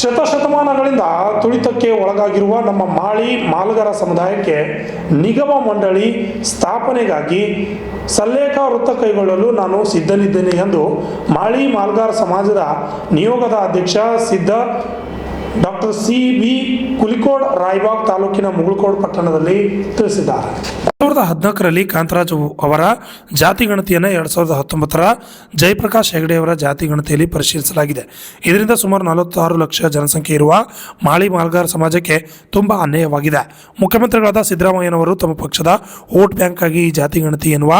ಶತಶತಮಾನಗಳಿಂದ ತುಳಿತಕ್ಕೆ ಒಳಗಾಗಿರುವ ನಮ್ಮ ಮಾಳಿ ಮಾಲ್ಗರ ಸಮುದಾಯಕ್ಕೆ ನಿಗಮ ಮಂಡಳಿ ಸ್ಥಾಪನೆಗಾಗಿ ಸಲ್ಲೇಖ ವೃತ್ತ ಕೈಗೊಳ್ಳಲು ನಾನು ಸಿದ್ಧನಿದ್ದೇನೆ ಎಂದು ಮಾಳಿ ಮಾಲ್ಗಾರ ಸಮಾಜದ ನಿಯೋಗದ ಅಧ್ಯಕ್ಷ ಸಿದ್ಧ ಡಾಕ್ಟರ್ ಸಿ.ಬಿ. ಕುಲಿಕೋಡ್ ರಾಯಬಾಗ್ ತಾಲೂಕಿನ ಮುಗಳಕೋಡ್ ಪಟ್ಟಣದಲ್ಲಿ ತಿಳಿಸಿದ್ದಾರೆ. 2014ರಲ್ಲಿ ಕಾಂತರಾಜ್ ಅವರ ಜಾತಿ ಗಣತಿಯನ್ನು 2019ರ ಜಯಪ್ರಕಾಶ್ ಹೆಗಡೆ ಅವರ ಜಾತಿ ಗಣತಿಯಲ್ಲಿ ಪರಿಶೀಲಿಸಲಾಗಿದೆ. ಇದರಿಂದ ಸುಮಾರು 46 ಲಕ್ಷ ಜನಸಂಖ್ಯೆ ಇರುವ ಮಾಳಿ ಮಾಲ್ಗಾರ ಸಮಾಜಕ್ಕೆ ತುಂಬಾ ಅನ್ಯಾಯವಾಗಿದೆ. ಮುಖ್ಯಮಂತ್ರಿಗಳಾದ ಸಿದ್ದರಾಮಯ್ಯನವರು ತಮ್ಮ ಪಕ್ಷದ ವೋಟ್ ಬ್ಯಾಂಕ್ ಆಗಿ ಈ ಜಾತಿ ಗಣತಿ ಎನ್ನುವ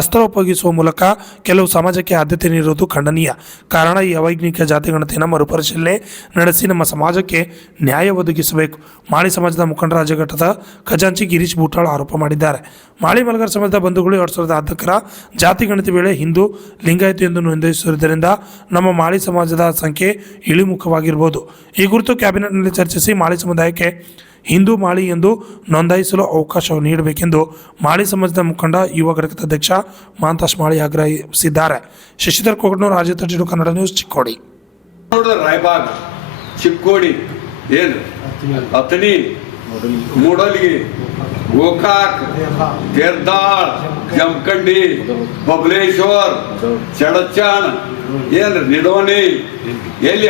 ಅಸ್ತ್ರ ಉಪಯೋಗಿಸುವ ಮೂಲಕ ಕೆಲವು ಸಮಾಜಕ್ಕೆ ಆದ್ಯತೆ ನೀಡುವುದು ಖಂಡನೀಯ. ಕಾರಣ ಈ ಅವೈಜ್ಞಾನಿಕ ಜಾತಿ ಗಣತಿಯನ್ನು ಮರುಪರಿಶೀಲನೆ ನಡೆಸಿ ನಮ್ಮ ಸಮಾಜಕ್ಕೆ ನ್ಯಾಯ ಒದಗಿಸಬೇಕು. ಮಾಳಿ ಸಮಾಜದ ಮುಖಂಡ ರಾಜ್ಯಘಟ್ಟದ ಖಜಾಂಚಿ ಗಿರೀಶ್ ಬೂಟಾಳ್ ಆರೋಪ ಮಾಡಿದ್ದಾರೆ. ಮಾಳಿ ಮಾಲ್ಗಾರ ಸಮಾಜದ ಬಂಧುಗಳು 2014ರ ಜಾತಿ ಗಣತಿ ವೇಳೆ ಹಿಂದೂ ಲಿಂಗಾಯತ ಎಂದು ನೋಂದಾಯಿಸಿರುವುದರಿಂದ ನಮ್ಮ ಮಾಳಿ ಸಮಾಜದ ಸಂಖ್ಯೆ ಇಳಿಮುಖವಾಗಿರಬಹುದು. ಈ ಕುರಿತು ಕ್ಯಾಬಿನೆಟ್ನಲ್ಲಿ ಚರ್ಚಿಸಿ ಮಾಳಿ ಸಮುದಾಯಕ್ಕೆ ಹಿಂದೂ ಮಾಳಿ ಎಂದು ನೋಂದಾಯಿಸಲು ಅವಕಾಶ ನೀಡಬೇಕೆಂದು ಮಾಳಿ ಸಮಾಜದ ಮುಖಂಡ ಯುವ ಘಟಕದ ಅಧ್ಯಕ್ಷ ಮಾಂತಾಶ್ ಮಾಳಿ ಆಗ್ರಹಿಸಿದ್ದಾರೆ. ಶಶಿಧರ್ ಕೋಗಟ್ನೂರು, ರಾಜ್ಯ 32 ಕನ್ನಡ ನ್ಯೂಸ್, ಚಿಕ್ಕೋಡಿ. ರಾಯಬಾಗ್, ಚಿಕ್ಕೋಡಿ, ಅತನಿ, ಮೂಡಲ್ಗಿ, ಗೋಕಾಕ್, ತೇರ್ದಾಳ್, ಜಮಖಂಡಿ, ಬಬಲೇಶ್ವರ್, ಚಡಚಾನ್, ನಿಡೋಣಿ, ಎಲ್ಲಿ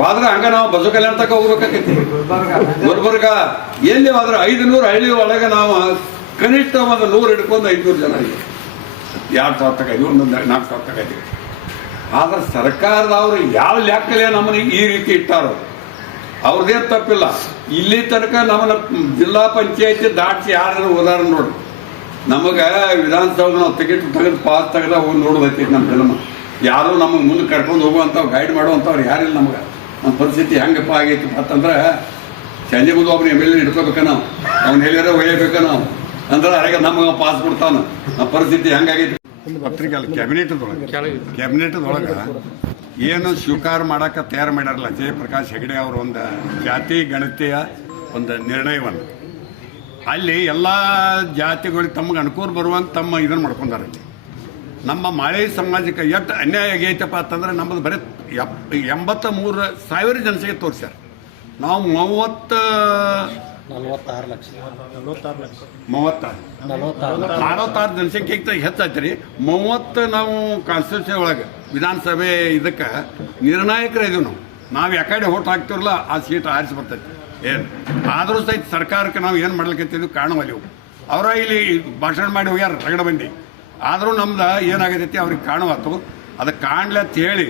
ಹೋದ್ರೆ ಹಂಗ ನಾವು ಬಸವ ಕಲ್ಯಾಣ ತಕ ಹೋಗ್ಬೇಕಾಗೈತಿ. ಗುಲ್ಬರ್ಗ ಎಲ್ಲಿ ಹೋದ್ರೆ 500 ಹಳ್ಳಿ ಒಳಗೆ ನಾವು ಕನಿಷ್ಠ ಒಂದು 100 ಹಿಡ್ಕೊಂಡು 500 ಜನ ಇದೆ. 2,000 ತಕ ಇದೆ, 4,000 ತಕ ಇದೆ. ಆದ್ರೆ ಸರ್ಕಾರದವ್ರು ಯಾವ ಲೆಕ್ಕಲೇ ನಮ್ಮನ್ನ ಈ ರೀತಿ ಇಟ್ಟಾರೋ ಅವ್ರದೇ ತಪ್ಪಿಲ್ಲ. ಇಲ್ಲಿ ತನಕ ನಮ್ಮನ್ನ ಜಿಲ್ಲಾ ಪಂಚಾಯತಿ ದಾಟಿಸಿ ಯಾರು ಉದಾಹರಣೆ ನೋಡಿ. ನಮಗೆ ವಿಧಾನಸೌಧ ನಾವು ಟಿಕೆಟ್ ತೆಗೆದು ಪಾಸ್ ತೆಗೆದ ಹೋಗಿ ನೋಡೋದೈತಿ. ನಮ್ಮ ಫಿಲ್ಮ್ ಯಾರು ನಮಗೆ ಮುಂದೆ ಕರ್ಕೊಂಡು ಹೋಗುವಂಥವು ಗೈಡ್ ಮಾಡುವಂಥವ್ರು ಯಾರಿಲ್ಲ. ನಮಗೆ ನಮ್ಮ ಪರಿಸ್ಥಿತಿ ಹೆಂಗಪ್ಪ ಆಗೈತಿ ಅಂತಂದ್ರೆ ಸಂಜೆ ಮುಂದೆ ಒಬ್ಬರು ಎಮ್ ಎಲ್ ಎ ಹಿಡ್ಕೋಬೇಕ ನಾವು, ಅವ್ನು ಹೇಳಿದ್ರೆ ಒಯ್ಯಬೇಕ ನಾವು ಅಂದ್ರೆ ಅರೆಗೆ ನಮಗೆ ಪಾಸ್ ಕೊಡ್ತಾನ. ನಮ್ಮ ಪರಿಸ್ಥಿತಿ ಹೆಂಗಾಗೈತಿ ಪತ್ರಿಕೆ ಕ್ಯಾಬಿನೆಟ್ದೊಳಗೆ ಏನು ಸ್ವೀಕಾರ ಮಾಡಕ್ಕೆ ತಯಾರು ಮಾಡ್ಯಾರಲ್ಲ ಜಯಪ್ರಕಾಶ್ ಹೆಗಡೆ ಅವರು ಒಂದು ಜಾತಿ ಗಣತಿಯ ಒಂದು ನಿರ್ಣಯವನ್ನು ಅಲ್ಲಿ ಎಲ್ಲ ಜಾತಿಗಳಿಗೆ ತಮಗೆ ಅನುಕೂಲ ಬರುವಂತ ತಮ್ಮ ಇದನ್ನು ಮಾಡ್ಕೊಂಡಾರ. ನಮ್ಮ ಮಾಳಿ ಸಮಾಜಕ್ಕೆ ಎಷ್ಟು ಅನ್ಯಾಯ ಆಗೈತಪ್ಪ ಅಂತಂದ್ರೆ ನಮ್ಮದು ಬರೀ 83,000 ಜನಸಂಖ್ಯೆ ತೋರಿಸ್ಯಾರ. ನಾವು 46 ಜನಸಂಖ್ಯೆಗೆ ಹೆಚ್ಚಾಯ್ತು ರೀ. 30 ನಾವು ಕಾನ್ಸ್ಟಿಟ್ಯೂಷನ್ ಒಳಗೆ ವಿಧಾನಸಭೆ ಇದಕ್ಕೆ ನಿರ್ಣಾಯಕರ ಇದೀವಿ. ನಾವು ಯಾಕಡೆ ಓಟ್ ಹಾಕ್ತಿರಲ್ಲ ಆ ಸೀಟ್ ಆರಿಸಿ ಬರ್ತೈತಿ. ಏನು ಆದರೂ ಸಹಿತ ಸರ್ಕಾರಕ್ಕೆ ನಾವು ಏನು ಮಾಡ್ಲಿಕ್ಕೆ ಕಾಣುವಲ್ಲಿವು. ಅವರ ಇಲ್ಲಿ ಭಾಷಣ ಮಾಡಿ ಹೋಗ್ಯಾರ ರಗಡ ಬಂಡಿ. ಆದರೂ ನಮ್ದು ಏನಾಗೈತಿ ಅವ್ರಿಗೆ ಕಾಣುವತ್ತು. ಅದಕ್ಕೆ ಕಾಣಲಿ ಅಂತ ಹೇಳಿ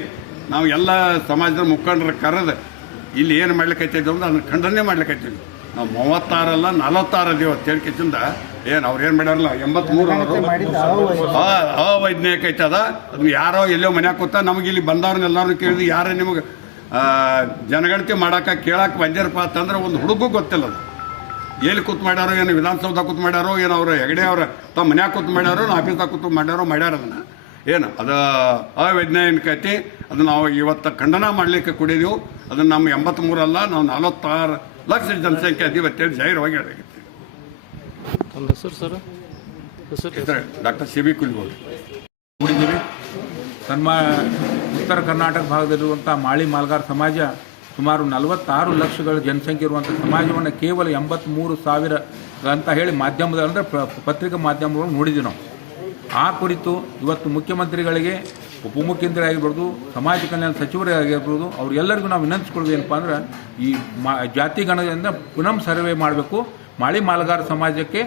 ನಾವು ಎಲ್ಲ ಸಮಾಜದ ಮುಖಂಡರ ಕರೆದು ಇಲ್ಲಿ ಏನು ಮಾಡ್ಲಿಕ್ಕೈತಿದ್ವಿ ಅಂದ್ರೆ ಅದನ್ನು ಖಂಡನೆ ಮಾಡ್ಲಿಕ್ಕೈತಿದ್ವಿ. ನಾವು 36 ಅಲ್ಲ 46 ಅದೀವಿ ಅಂತ ಹೇಳ್ಕಿಂದ ಏನು ಅವ್ರು ಏನು ಮಾಡ್ಯಾರಲ್ಲ 83 ಅವೈಜ್ಞಾನಿಕ ಐತೆ ಅದ. ಅದನ್ನ ಯಾರೋ ಎಲ್ಲೋ ಮನ್ಯಾಗ ಕೂತ ನಮಗೆ ಇಲ್ಲಿ ಬಂದವ್ರನ್ನೆಲ್ಲರೂ ಕೇಳಿದ್ವಿ ಯಾರೇ ನಿಮಗೆ ಜನಗಣತಿ ಮಾಡಕ್ಕೆ ಕೇಳಕ್ಕೆ ಬಂದಿರಪ್ಪ ಅಂತಂದ್ರೆ ಒಂದು ಹುಡುಗೂ ಗೊತ್ತಿಲ್ಲ. ಅದು ಎಲ್ಲಿ ಕೂತ್ ಮಾಡ್ಯಾರೋ, ಏನು ವಿಧಾನಸೌಧ ಕೂತ್ ಮಾಡ್ಯಾರೋ, ಏನು ಅವರು ಹೆಗಡೆ ಅವ್ರ ತಮ್ಮ ಮನ್ಯಾಗ ಕೂತ್ ಮಾಡ್ಯಾರೋ, ಆಫೀಸ್ದಾಗ ಕೂತ್ ಮಾಡ್ಯಾರ ಅದನ್ನು ಏನು ಅದು ಅವೈಜ್ಞಾನಿಕ ಐತಿ. ಅದನ್ನು ನಾವು ಇವತ್ತು ಖಂಡನ ಮಾಡಲಿಕ್ಕೆ ಕುಡಿದೀವಿ. ಅದನ್ನು ನಮ್ಮ 83 ಅಲ್ಲ, ನಾವು 46 ಲಕ್ಷ ಜನಸಂಖ್ಯೆ ಅದೀವಿ ಅಂತೇಳಿ ಜಾಹೀರವಾಗಿ ಹೇಳಬೇಕಿತ್ತು. Doctor C B. ಕುಲಿಕೋಡ್ ನೋಡಿದ್ದೀವಿ. ಉತ್ತರ ಕರ್ನಾಟಕ ಭಾಗದಲ್ಲಿರುವಂಥ ಮಾಳಿ ಮಾಲ್ಗಾರ್ ಸಮಾಜ ಸುಮಾರು 46 ಲಕ್ಷಗಳ ಜನಸಂಖ್ಯೆ ಇರುವಂಥ ಸಮಾಜವನ್ನು ಕೇವಲ 83,000 ಅಂತ ಹೇಳಿ ಮಾಧ್ಯಮದ ಅಂದರೆ ಪತ್ರಿಕಾ ಮಾಧ್ಯಮಗಳು ನೋಡಿದ್ದೀವಿ ನಾವು. ಆ ಕುರಿತು ಇವತ್ತು ಮುಖ್ಯಮಂತ್ರಿಗಳಿಗೆ, ಉಪಮುಖ್ಯಮಂತ್ರಿ ಆಗಿರ್ಬೋದು, ಸಮಾಜ ಕಲ್ಯಾಣ ಸಚಿವರೇ ಆಗಿರ್ಬೋದು, ಅವ್ರಿಗೆಲ್ಲರಿಗೂ ನಾವು ವಿನಂತಿಸ್ಕೊಳ್ಳೋದು ಏನಪ್ಪ ಅಂದ್ರೆ ಈ ಜಾತಿ ಗಣದಿಂದ ಪುನಃ ಸರ್ವೆ ಮಾಡಬೇಕು. ಮಾಳಿ ಮಾಲ್ಗಾರ ಸಮಾಜಕ್ಕೆ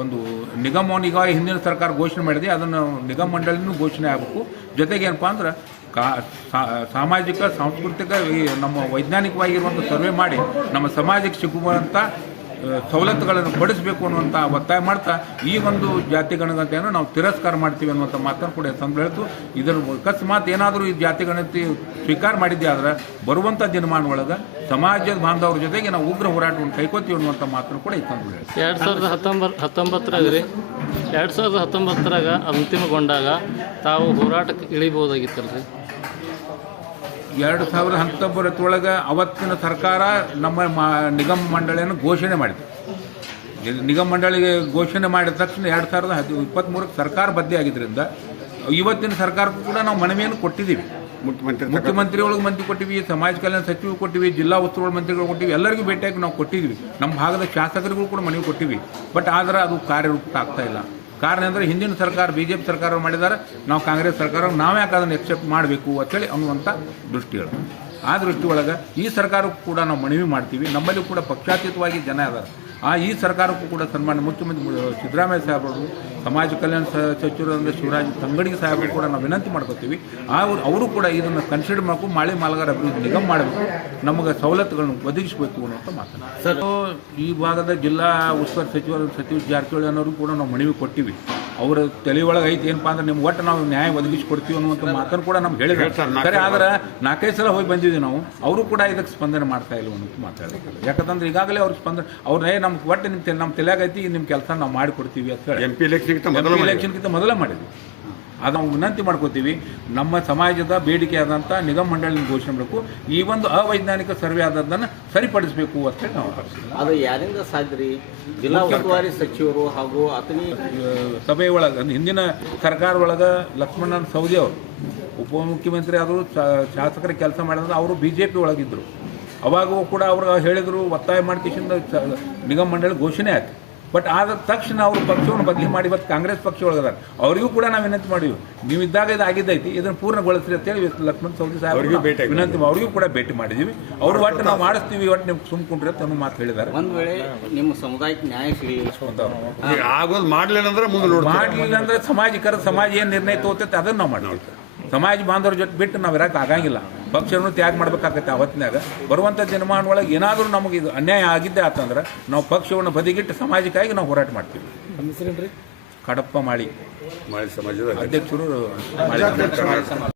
ಒಂದು ನಿಗಮವನ್ನೀಗ ಹಿಂದಿನ ಸರ್ಕಾರ ಘೋಷಣೆ ಮಾಡಿದೆ, ಅದನ್ನು ನಿಗಮ ಮಂಡಳಿನೂ ಘೋಷಣೆ ಆಗಬೇಕು. ಜೊತೆಗೆ ಏನಪ್ಪ ಅಂದ್ರೆ ಸಾಮಾಜಿಕ ಸಾಂಸ್ಕೃತಿಕ ನಮ್ಮ ವೈಜ್ಞಾನಿಕವಾಗಿರುವಂಥ ಸರ್ವೆ ಮಾಡಿ ನಮ್ಮ ಸಮಾಜಕ್ಕೆ ಸಿಗುವಂಥ ಸವಲತ್ತುಗಳನ್ನು ಪಡಿಸಬೇಕು ಅನ್ನುವಂಥ ಒತ್ತಾಯ ಮಾಡ್ತಾ ಈ ಒಂದು ಜಾತಿ ಗಣತಿಯನ್ನು ನಾವು ತಿರಸ್ಕಾರ ಮಾಡ್ತೀವಿ ಅನ್ನುವಂಥ ಮಾತನ್ನು ಕೂಡ ತಂದು ಹೇಳ್ತು. ಇದರ ಅಕಸ್ಮಾತ್ ಏನಾದರೂ ಈ ಜಾತಿ ಗಣತಿ ಸ್ವೀಕಾರ ಮಾಡಿದ್ದೆ ಆದರೆ ಬರುವಂಥ ದಿನಮಾನ ಒಳಗೆ ಸಮಾಜದ ಬಾಂಧವರ ಜೊತೆಗೆ ನಾವು ಉಗ್ರ ಹೋರಾಟವನ್ನು ಕೈಕೊತೀವಿ ಅನ್ನುವಂಥ ಮಾತನ್ನು ಕೂಡ ತಂದು ಹೇಳಿ. 2019 ಅಂತಿಮಗೊಂಡಾಗ ತಾವು ಹೋರಾಟಕ್ಕೆ ಇಳಿಬಹುದಾಗಿತ್ತಲ್ರಿ? 2019 ಅವತ್ತಿನ ಸರ್ಕಾರ ನಮ್ಮ ನಿಗಮ ಮಂಡಳಿಯನ್ನು ಘೋಷಣೆ ಮಾಡಿದೆ. ನಿಗಮ ಮಂಡಳಿಗೆ ಘೋಷಣೆ ಮಾಡಿದ ತಕ್ಷಣ 2023 ಸರ್ಕಾರ ಬದ್ಧಿ ಆಗಿದ್ದರಿಂದ ಇವತ್ತಿನ ಸರ್ಕಾರಕ್ಕೂ ಕೂಡ ನಾವು ಮನವಿಯನ್ನು ಕೊಟ್ಟಿದ್ದೀವಿ. ಮುಖ್ಯಮಂತ್ರಿಗಳಿಗೆ ಮಂತ್ರಿ ಕೊಟ್ಟಿವಿ, ಸಮಾಜ ಕಲ್ಯಾಣ ಸಚಿವರು ಕೊಟ್ಟಿವಿ, ಜಿಲ್ಲಾ ಉಸ್ತುವಾರಿ ಮಂತ್ರಿಗಳು ಕೊಟ್ಟಿವಿ, ಎಲ್ಲರಿಗೂ ಭೇಟಿಯಾಗಿ ನಾವು ಕೊಟ್ಟಿದ್ವಿ. ನಮ್ಮ ಭಾಗದ ಶಾಸಕರಿಗೂ ಕೂಡ ಮನವಿ ಕೊಟ್ಟಿವಿ. ಬಟ್ ಆದ್ರೆ ಅದು ಕಾರ್ಯರೂಪಕ್ಕೆ ಆಗ್ತಾ ಇಲ್ಲ. ಕಾರಣ ಅಂದರೆ ಹಿಂದಿನ ಸರ್ಕಾರ ಬಿಜೆಪಿ ಸರ್ಕಾರ ಮಾಡಿದ್ದಾರೆ, ನಾವು ಕಾಂಗ್ರೆಸ್ ಸರ್ಕಾರ ನಾವ್ಯಾಕೆ ಅದನ್ನು ಎಕ್ಸೆಪ್ಟ್ ಮಾಡಬೇಕು ಅಂತೇಳಿ ಅನ್ನುವಂಥ ದೃಷ್ಟಿಗಳು. ಆ ದೃಷ್ಟಿ ಒಳಗೆ ಈ ಸರ್ಕಾರಕ್ಕೂ ಕೂಡ ನಾವು ಮನವಿ ಮಾಡ್ತೀವಿ. ನಮ್ಮಲ್ಲಿ ಕೂಡ ಪಕ್ಷಾತೀತವಾಗಿ ಜನ ಅದಾರೆ. ಈ ಸರ್ಕಾರಕ್ಕೂ ಕೂಡ ಸನ್ಮಾನ್ಯ ಮುಖ್ಯಮಂತ್ರಿ ಸಿದ್ದರಾಮಯ್ಯ ಸಾಹೇಬರು, ಸಮಾಜ ಕಲ್ಯಾಣ ಸಚಿವರಾದ ಶಿವರಾಜ್ ತಂಗಡಿ ಸಾಹೇಬರು ಕೂಡ ನಾವು ವಿನಂತಿ ಮಾಡ್ಕೋತೀವಿ. ಅವರು ಕೂಡ ಇದನ್ನು ಕನ್ಸಿಡರ್ ಮಾಡಬೇಕು, ಮಾಳಿ ಮಾಲ್ಗಾರ ಅಭಿವೃದ್ಧಿ ನಿಗಮ ಮಾಡಬೇಕು, ನಮಗೆ ಸವಲತ್ತುಗಳನ್ನು ಒದಗಿಸಬೇಕು ಅನ್ನೋಂಥ ಮಾತನ್ನು ಈ ಭಾಗದ ಜಿಲ್ಲಾ ಉಸ್ತುವಾರಿ ಸಚಿವ ಜಾರಕಿಹೊಳಿ ಅನ್ನೋರು ಕೂಡ ನಾವು ಮನವಿ ಕೊಟ್ಟಿವಿ. ಅವರ ತಲೆ ಒಳಗೆ ಐತಿ ಏನಪ್ಪಾ ಅಂದ್ರೆ ನಿಮ್ಗೆ ಒಟ್ಟು ನಾವು ನ್ಯಾಯ ಒದಗಿಸಿಕೊಡ್ತೀವಿ ಅನ್ನುವಂಥ ಮಾತನ್ನು ಕೂಡ ನಮ್ಗೆ ಹೇಳಿದ್ದಾರೆ. ಸರಿ, ಆದ್ರೆ 4-5 ಸಲ ಹೋಗಿ ಬಂದಿದ್ವಿ ನಾವು. ಅವರು ಕೂಡ ಇದಕ್ಕೆ ಸ್ಪಂದನೆ ಮಾಡ್ತಾ ಇಲ್ಲ ಅನ್ನೋದು ಮಾತಾಡೋದು. ಯಾಕಂದ್ರೆ ಈಗಾಗಲೇ ಅವ್ರ ಸ್ಪಂದನೆ ಅವ್ರನ್ನೇ ನಮ್ಗೆ ಒಟ್ಟು ನಮ್ಮ ತಲೆಯಾಗೈತಿ, ನಿಮ್ಮ ಕೆಲಸ ನಾವು ಮಾಡಿಕೊಡ್ತೀವಿ ಅಂತ ಹೇಳಿ MP ಎಲೆಕ್ಷನ್ಗಿಂತ ಮೊದಲೇ ಮಾಡಿದ್ವಿ. ಅದು ನಾವು ವಿನಂತಿ ಮಾಡ್ಕೋತೀವಿ. ನಮ್ಮ ಸಮಾಜದ ಬೇಡಿಕೆ ಆದಂಥ ನಿಗಮ ಮಂಡಳಿ ಘೋಷಣೆ ಮಾಡಬೇಕು. ಈ ಒಂದು ಅವೈಜ್ಞಾನಿಕ ಸರ್ವೆ ಆದದ್ದನ್ನು ಸರಿಪಡಿಸಬೇಕು ಅಂತ ನಾವು ಅದು ಯಾರಿಂದ ಸಾಧ್ಯ ರೀ? ಜಿಲ್ಲಾ ಉಸ್ತುವಾರಿ ಸಚಿವರು ಹಾಗೂ ಅತನಿ ಸಭೆ ಒಳಗೆ ಹಿಂದಿನ ಸರ್ಕಾರ ಒಳಗೆ ಲಕ್ಷ್ಮಣನ್ ಸವದಿ ಅವರು ಉಪಮುಖ್ಯಮಂತ್ರಿ ಆದರೂ ಶಾಸಕರ ಕೆಲಸ ಮಾಡಿದ್ರೆ ಅವರು BJP ಒಳಗಿದ್ದರು. ಅವಾಗೂ ಕೂಡ ಅವರು ಹೇಳಿದರು, ಒತ್ತಾಯ ಮಾಡಿಕೆಯಿಂದ ನಿಗಮ ಮಂಡಳಿ ಘೋಷಣೆ ಆಯ್ತು. ಬಟ್ ಆದ ತಕ್ಷಣ ಅವರು ಪಕ್ಷವನ್ನು ಬದಲಿ ಮಾಡಿ ಇವತ್ತು ಕಾಂಗ್ರೆಸ್ ಪಕ್ಷ ಒಳಗದಾರೆ. ಅವರಿಗೂ ಕೂಡ ನಾವು ವಿನಂತಿ ಮಾಡಿವಿ, ನೀವು ಇದ್ದಾಗ ಇದು ಆಗಿದ್ದೈತಿ, ಇದನ್ನು ಪೂರ್ಣಗೊಳಿಸ್ರಿ ಅಂತೇಳಿ ಲಕ್ಷ್ಮಣ್ ಸವದಿ ಸಾಹೇಬ್ ವಿನಂತಿ ಅವರಿಗೂ ಕೂಡ ಭೇಟಿ ಮಾಡಿದ್ದೀವಿ. ಅವರು ಒಟ್ಟು ನಾವು ಮಾಡಿಸ್ತೀವಿ, ಒಟ್ಟು ನೀವು ಸುಮ್ಕೊಂಡ್ರಿ ಅಂತ ಅನ್ನೋ ಮಾತು ಹೇಳಿದ್ದಾರೆ. ಒಂದ್ ವೇಳೆ ನಿಮ್ಮ ಸಮುದಾಯಕ್ಕೆ ನ್ಯಾಯ ಆಗೋದು ಮಾಡಲಿಲ್ಲ ಅಂದ್ರೆ ಮಾಡಲಿಲ್ಲ ಅಂದ್ರೆ ಸಮಾಜ ಏನು ನಿರ್ಣಯ ತಗೋತೈತೆ ಅದನ್ನು ನಾವು ಮಾಡ್ತೀವಿ. ಸಮಾಜ ಬಾಂಧವರ ಜೊತೆ ಬಿಟ್ಟು ನಾವು ಇರಕ್ಕೆ ಆಗಂಗಿಲ್ಲ. ಪಕ್ಷವನ್ನು ತ್ಯಾಗ ಮಾಡ್ಬೇಕಾಗತ್ತೆ. ಅವತ್ತಿನಾಗ ಬರುವಂಥ ದಿನಮಾನ ಒಳಗೆ ಏನಾದರೂ ನಮಗೆ ಇದು ಅನ್ಯಾಯ ಆಗಿದ್ದೆ ಆತಂದ್ರೆ ನಾವು ಪಕ್ಷವನ್ನು ಬದಿಗಿಟ್ಟು ಸಮಾಜಕ್ಕಾಗಿ ನಾವು ಹೋರಾಟ ಮಾಡ್ತೀವಿ. ಕಡಪ್ಪ ಮಾಳಿ ಸಮಾಜದ ಅಧ್ಯಕ್ಷರು